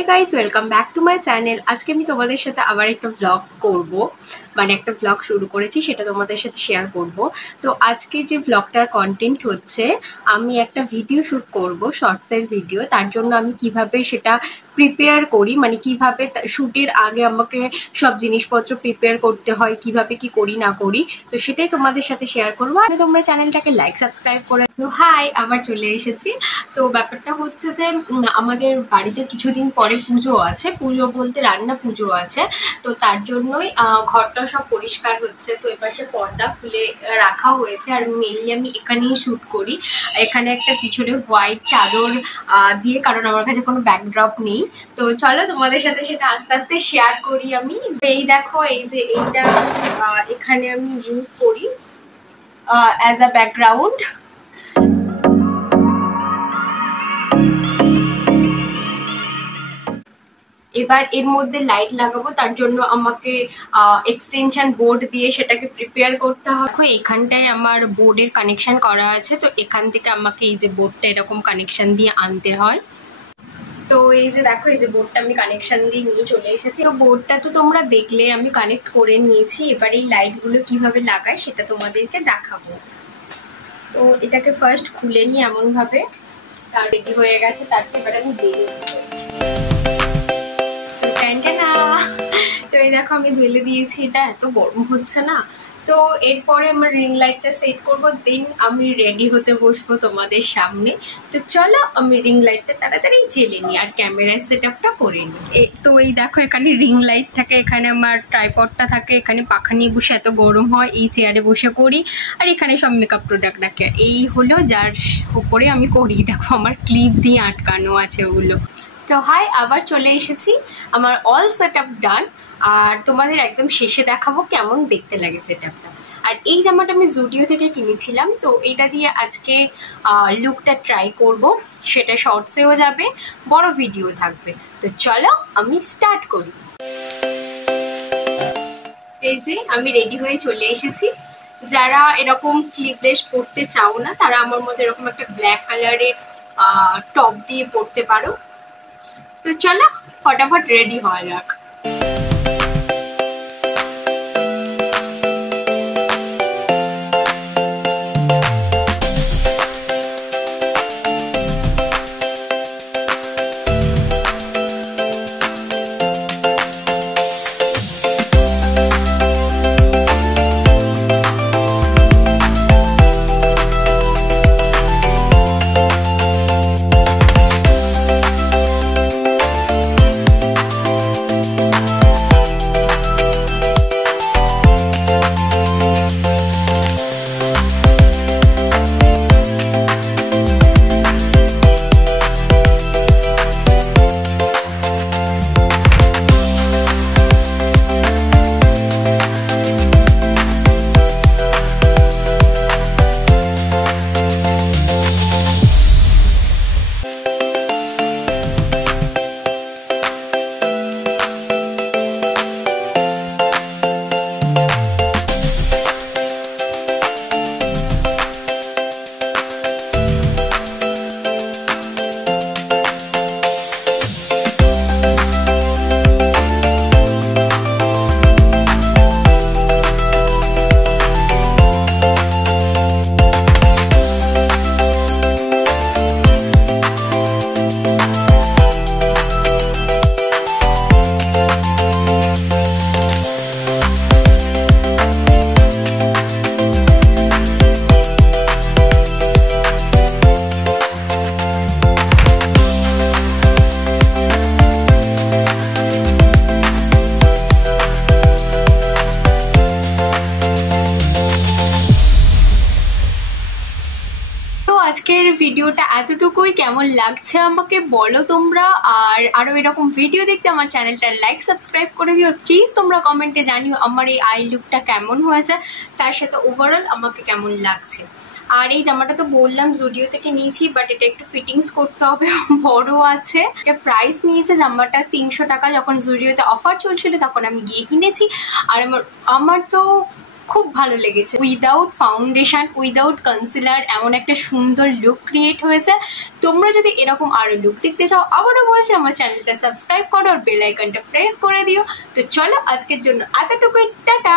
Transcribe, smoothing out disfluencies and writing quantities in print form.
Hey guys, welcome back to my channel. আজকে আমি তোমাদের সাথে আবার একটা ব্লগ করব, মানে একটা ব্লগ শুরু করেছি, সেটা তোমাদের সাথে শেয়ার করব। তো আজকে যে ব্লগটার কন্টেন্ট হচ্ছে, আমি একটা ভিডিও শ্যুট করব, শর্টসের ভিডিও। তার জন্য আমি কিভাবে সেটা প্রিপেয়ার করি, মানে কিভাবে শ্যুটের আগে আমাকে সব জিনিসপত্র প্রিপেয়ার করতে হয়, কিভাবে কি করি না করি, তো সেটাই তোমাদের সাথে শেয়ার করবো। আর তোমরা চ্যানেলটাকে লাইক সাবস্ক্রাইব করে। তো হাই, আবার চলে এসেছি। তো ব্যাপারটা হচ্ছে যে আমাদের বাড়িতে কিছুদিন পরে পুজো আছে, পুজো বলতে রান্না পুজো আছে। তো তার জন্যই ঘরটা সব পরিষ্কার হচ্ছে। তো এপাশে পর্দা খুলে রাখা হয়েছে, আর মেনলি আমি এখানেই শ্যুট করি। এখানে একটা পিছনে হোয়াইট চাদর দিয়ে, কারণ আমার কাছে কোনো ব্যাকড্রপ নেই। তো চলো তোমাদের সাথে সেটা আস্তে আস্তে শেয়ার করি আমি। এই দেখো, এই যে এইটা এখানে আমি ইউজ করি অ্যাজ আ ব্যাকগ্রাউন্ড। এবার এর মধ্যে লাইট লাগাবো, তার জন্য আমাকে এক্সটেনশন বোর্ড দিয়ে সেটাকে প্রিপেয়ার করতে হবে। এখানটায় আমার বোর্ডের কানেকশন করা আছে, তো এখান থেকে আমাকে এই যে বোর্ডটা এরকম কানেকশন দিয়ে আনতে হয়। তো এই যে দেখো, এই যে বোর্ডটা আমি কানেকশন দিয়ে নিয়ে চলে এসেছি। তো বোর্ডটা তো তোমরা দেখলে, আমি কানেক্ট করে নিয়েছি। এবার এই লাইটগুলো কিভাবে লাগায় সেটা তোমাদেরকে দেখাবো। তো এটাকে ফার্স্ট খুলে নিই এমনভাবে, তার রেডি হয়ে গেছে। তারপর এবার আমি জেলে দিচ্ছি। তো এই দেখো, আমি জেলে দিয়েছি। এটা এত গরম হচ্ছে না। তো এরপরে আমার রিং লাইটটা সেট করব, দেন আমি রেডি হতে বসবো তোমাদের সামনে। তো চলো আমি রিং লাইটটা তাড়াতাড়ি জেলে নিই আর ক্যামেরার সেট আপটা করে নিই। তো এই দেখো, এখানে রিং লাইট থাকে, এখানে আমার ট্রাইপডটা থাকে, এখানে পাখা নিয়ে বসে এত গরম হয় এই চেয়ারে বসে করি, আর এখানে সব মেকআপ প্রোডাক্ট রাখে। এই হলো যার উপরে আমি করি। দেখো আমার ক্লিপ দিয়ে আটকানো আছে ওগুলো। তো হাই, আবার চলে এসেছি। আমার অল সেট আপ ডান, আর তোমাদের একদম শেষে দেখাবো কেমন দেখতে লাগে সেট আপটা। আর এই জামাটা আমি জুডিও থেকে কিনেছিলাম। তো এটা দিয়ে আজকে লুকটা ট্রাই করব, সেটা শর্টসেও যাবে, বড় ভিডিও থাকবে। তো চলো আমি স্টার্ট করি। এই যে আমি রেডি হয়ে চলে এসেছি। যারা এরকম স্লিভলেস পরতে চাও না, তারা আমার মতো এরকম একটা ব্ল্যাক কালারের টপ দিয়ে পরতে পারো। তো চলো ফটাফট রেডি হওয়া যাক। আজকের ভিডিওটা এতটুকুই। কেমন লাগছে আমাকে বলো তোমরা, আর আরো এরকম ভিডিও দেখতে আমার চ্যানেলটা লাইক সাবস্ক্রাইব করে দিও প্লিজ। তোমরা কমেন্টে জানিও আমার এই আই লুকটা কেমন হয়েছে, তার সাথে ওভারঅল আমাকে কেমন লাগছে। আর এই জামাটা তো বললাম জুডিও থেকে নিয়েছি, বাট এটা একটু ফিটিংস করতে হবে, বড় আছে। এটা প্রাইস নিয়েছে জামাটা 300 টাকা। যখন জুডিওতে অফার চলছিল তখন আমি গিয়ে কিনেছি। আর আমার তো খুব ভালো লেগেছে। উইদাউট ফাউন্ডেশন, উইদাউট কনসিলার এমন একটা সুন্দর লুক ক্রিয়েট হয়েছে। তোমরা যদি এরকম আরো লুক দেখতে চাও, আবারও বলছি আমার চ্যানেলটা সাবস্ক্রাইব করো আর বেল আইকনটা প্রেস করে দিও। তো চলো আজকের জন্য এতটুকুই, টাটা।